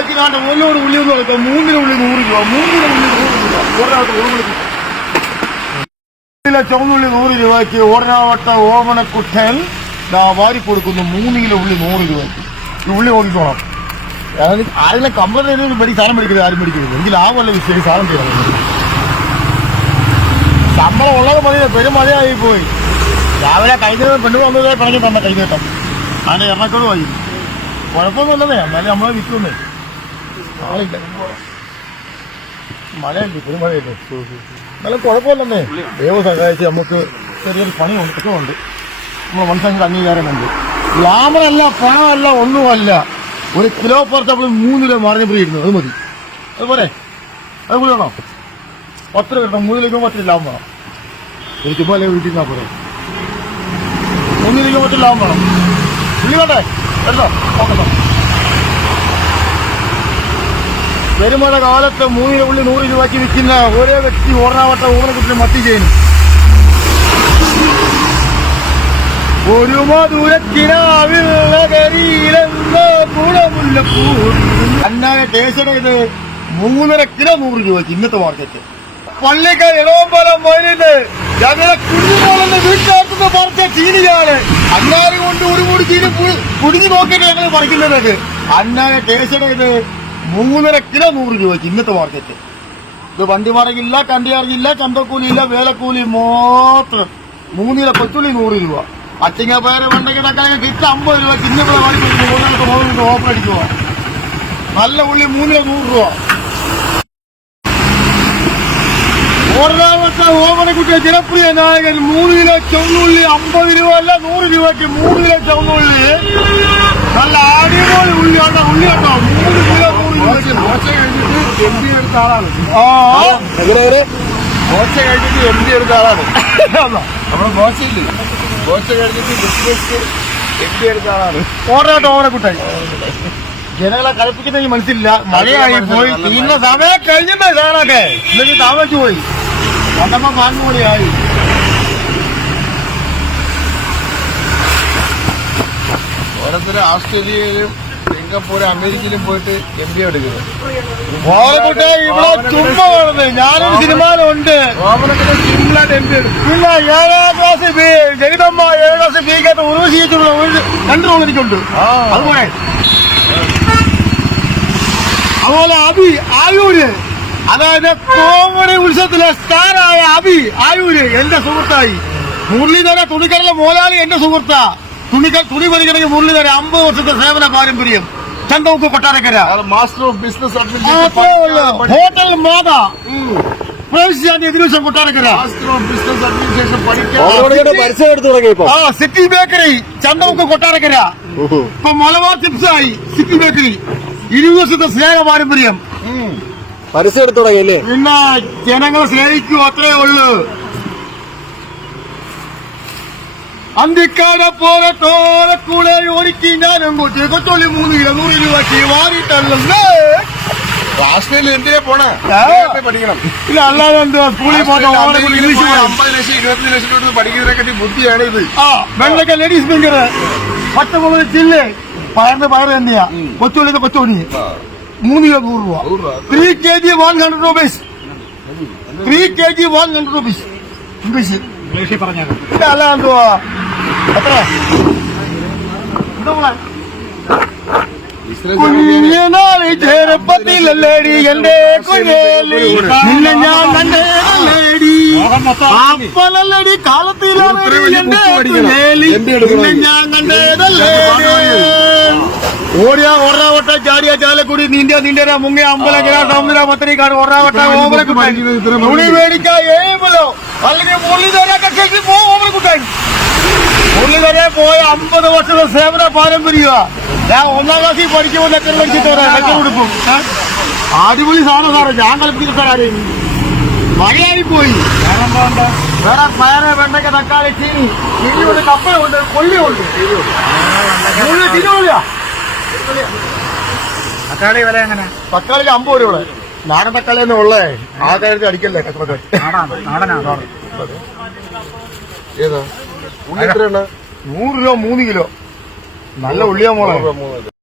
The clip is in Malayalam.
കൊടുക്കാം മൂന്നിന് ഉള്ളി നൂറ് രൂപ മൂന്നിന് ഉള്ളി നൂറ് രൂപ. ഒരാൾക്ക് ചുവന്നുള്ളി നൂറ് രൂപയ്ക്ക് ഒരാവട്ട ഓമനക്കുട്ടൻ ഞാൻ വാരി കൊടുക്കുന്നു മൂന്ന് കിലോ ഉള്ളി നൂറ് രൂപയ്ക്ക്. ഉള്ളി ഓടിക്കോളാം ആരെങ്കിലും കമ്പനി മേടി സാധനം മേടിക്കരുത് ആരും മേടിക്കരുത്. എനിക്ക് ലാഭമല്ല വിശ്വസിച്ച് സാധനം ചെയ്യണം ശമ്പളം ഉള്ളത് മതി പെരുമഴയായി പോയി. രാവിലെ കഴിഞ്ഞ പെണ്ണു വന്നത് പണിക്ക് തന്ന കൈനീട്ടം. അതിന്റെ എണ്ണക്കോട് പോയി കുഴപ്പമൊന്നുമില്ലെന്നേ എന്നാലും നമ്മളെ വിൽക്കുന്നേ ആളില്ല. മഴയുണ്ട് പെരുമഴയല്ലേ എന്നാലും കുഴപ്പമില്ലെന്നേ. ദൈവം സഹായിച്ച് നമുക്ക് ചെറിയൊരു പണി സുഖമുണ്ട് നമ്മൾ മനസ്സിലാക്കി അംഗീകാരമുണ്ട്. ലാമറല്ല പണമല്ല ഒന്നുമല്ല. ഒരു കിലോ പുറത്തപ്പോൾ മൂന്ന് രൂപ ഫ്രീ ഇരുന്നു. അത് മതി. അതുപോലെ അത് കൂടി വേണോ? പത്ത് രൂപ കിട്ടണം. മൂന്ന് ലക്ഷം പത്ത് ലാഭം വേണം. ഒരു അല്ലേ വീട്ടിൽ നിന്നാ പോരെ? മൂന്ന് കിലോ പത്ത് ലാഭം വേണം. വിളിക്കട്ടെ എടുത്തോ നോക്കട്ടോ പെരുമഴ കാലത്ത് മൂന്നിന് ഉള്ളിൽ നൂറ് രൂപയ്ക്ക് വിൽക്കുന്ന ഒരേ വ്യക്തി ഓർണാവട്ട ഊമനക്കുട്ടിന് മത്തി ചെയ്യുന്നു. ഒരു അന്നായ ഇത് മൂന്നര കിലോ നൂറ് രൂപയ്ക്ക് ഇന്നത്തെ മാർക്കറ്റ് പള്ളിക്കാർ ഇടവമ്പലം വയലിൽ ഞങ്ങളെ കുഞ്ഞുമോളെന്ന് വീട്ടിലാക്കുന്ന പറിച്ച ചീനിയാണ്. അന്നാരെ കൊണ്ട് ഒരു കൂടി ചീനി കുടിഞ്ഞു നോക്കിയിട്ട് ഞങ്ങൾ പറിക്കുന്നത്. അന്നായ ടേസ്റ്റ് ഇത് മൂന്നര കിലോ നൂറ് രൂപയ്ക്ക് ഇന്നത്തെ മാർക്കറ്റ് ഇത് വണ്ടി വാടകയില്ല കണ്ടിയാറിയില്ല ചന്തക്കൂലിയില്ല വേലക്കൂലി മാത്രം. മൂന്നില കൊച്ചുള്ളി നൂറ് രൂപ. അച്ചിങ്ങ പേര് വെണ്ടയ്ക്ക് തക്കാളി കിറ്റ് അമ്പത് രൂപ ചിന്നപ്പിള വാടി മൂന്നിലത്തെ ഓപ്പൺ അടിച്ചു അടിക്കുക നല്ല ഉള്ളി മൂന്നില നൂറ് രൂപ. ഒരാമത്തെ ജനപ്രിയ നായകൻ മൂന്ന് കിലോ ചുവന്നുള്ളി അമ്പത് രൂപ അല്ല നൂറ് രൂപയ്ക്ക് മൂന്ന് കിലോ ചുവന്നുള്ളി നല്ല അടിപൊളി ഉള്ളി കേട്ടോ മൂന്ന് കിലോ നൂറ് രൂപയ്ക്ക് എം പി എടുത്ത ആളാണ് എങ്ങനെ കഴിഞ്ഞിട്ട് എം ഡി എടുത്ത ആളാണ്. നമ്മുടെ ബോച്ചയില്ലേ? ബോച്ച കഴിഞ്ഞിട്ട് ബിസിനസ് എം ഡി എടുത്ത ആളാണ്. ജനങ്ങളെ കളിപ്പിക്കുന്ന ഈ മനസ്സില്ല മഴയായി പോയി. ഇന്ന സമയം കഴിഞ്ഞിട്ടേ സാറൊക്കെ ഇല്ലെങ്കിൽ താമസിച്ചു പോയി. വന്നപ്പോ പാമ്പ് കൂടിയായി ഓരോരുത്തർ ഓസ്ട്രേലിയയിലും സിംഗപ്പൂർ അമേരിക്കയിലും പോയിട്ട് എം പി എടുക്കുന്നത് ഞാനൊരു സിനിമയിലുണ്ട് സിമ്പിളായിട്ട് എം പി എടുക്കും. പിന്നെ ഏഴാം ക്ലാസ് ബി ജനിതമ്മ ഏഴാം ക്ലാസ് ബിക്കകത്ത് ഉറവശീലിച്ചുള്ള ഒരു രണ്ട് റോൾ എനിക്കുണ്ട്. അതുപോലെ അതുപോലെ അബി ആയൂര്. അതായത് കോമഡി ഉത്സവത്തിലെ സ്റ്റാറായ അബി ആയൂര് എന്റെ സുഹൃത്തായി. മുരളീധര തുണിക്കടല മോലാളി എന്റെ സുഹൃത്താ. തുണിക്കൽ തുണി പറിക്കണമെങ്കിൽ മുരളീധര അമ്പത് വർഷത്തെ സേവന പാരമ്പര്യം. Chanthamukku Kottarakkara. Master of business. Hotel Matha. Kottarakkara. City bakery Chanthamukku Kottarakkara. ഇപ്പൊ മലബാർ ചിപ്സ് ആയി സിറ്റി ബേക്കറി ഇരുപത് വർഷത്തെ സ്നേഹ പാരമ്പര്യം. പരസ്യം എടുത്തു തുടങ്ങിയല്ലേ പിന്നെ ജനങ്ങളെ സ്നേഹിക്കൂ അത്രേ ഉള്ളൂ. അന്തിക്കാരെ പോലെ തോരക്കൂടെ ഒരുക്കി ഞാനും കൂട്ടി തൊള്ളി മൂന്ന് ഇരുന്നൂറ് രൂപക്ക് വാരിട്ടല്ലേ ഓസ്ട്രേലിയ എന്തിനാ പോണേ? പഠിക്കണം. ഇല്ല അല്ലാതെ എന്തുവാ? സ്കൂളിൽ പോകണം ഓണക്കൂടി അമേരിക്കയിൽ ഇംഗ്ലീഷ് പോയി പോകണം അമ്പത് ലക്ഷം ഇരുപത്തി ലക്ഷം രൂപ പഠിക്കുന്നതിനെക്കാട്ടി ബുദ്ധിയാണ് ഇത് ആ വെള്ളക്ക ലേഡീസ് ഫിംഗർ പച്ചമുളക് ചില്ല്. പയറിന്റെ പയറ് തന്നെയാ. കൊച്ചുള്ളിന്റെ കൊച്ചുള്ളി മൂന്ന് കിലോ നൂറ് രൂപ. നൂറ് രൂപ. Three K G one hundred rupees three K G one hundred rupees English ഇംഗ്ലീഷിൽ പറഞ്ഞേക്കാം അല്ല എന്തുവാ? എത്ര എന്താ മോളെ? കുഞ്ഞുനാളി ചെറുപ്പത്തിലല്ലേടി എന്റെ കുഞ്ഞേലി. നിന്നെ ഞാൻ കണ്ടേടി അപ്പനല്ലടി കാലത്തിലാണ് എന്റെ കുഞ്ഞേലി. നിന്നെ ഞാൻ കണ്ടേതല്ലേടി ഓടിയാ ഒറാവട്ട ചാടിയ ചാലക്കുടി നിന്റെ നിന്റെ മുങ്ങിയ അമ്പലക്കിര സമുദ്ര പത്രികാട് ഒറാവട്ട ഓമലക്കുട്ടി മേടിക്കാ ഏമലോ അല്ലെങ്കിൽ മുരളീധരൊക്കെ കേട്ടി പോ ഓമലക്കുട്ടായി മുരളീധരെ പോയ അമ്പത് വർഷത്തെ സേവന പാരമ്പര്യ ഞാൻ ഒന്നാം ക്ലാസ്സിൽ പഠിക്കുമ്പോൾ ലെറ്റർ പഠിച്ചിട്ട് ലെറ്റർ കൊടുക്കും? അടിപൊളി സാധനം സാറേ ഞാൻ കളിപ്പിക്കുന്ന സാർ ആരെയും മഴയായി പോയി വേറെ പയറ് വെണ്ടയ്ക്ക തക്കാളി ചീനി ചീനിയുണ്ട് കപ്പലുണ്ട് കൊള്ളിയുണ്ട്. ചീനിക്കൊള്ളിയാ തക്കാളി വില എങ്ങനെ? തക്കാളിക്ക് അമ്പത് രൂപ നാടൻ തക്കാളി തന്നെ ഉള്ളേ. ആ കാര്യത്തിൽ അടിക്കല്ലേ കച്ചവടക്കാർ ഏതാ? ഉള്ളി എത്രയാണ്? നൂറ് രൂപ മൂന്ന് കിലോ. നല്ല ഉള്ളിയാ മോളെ.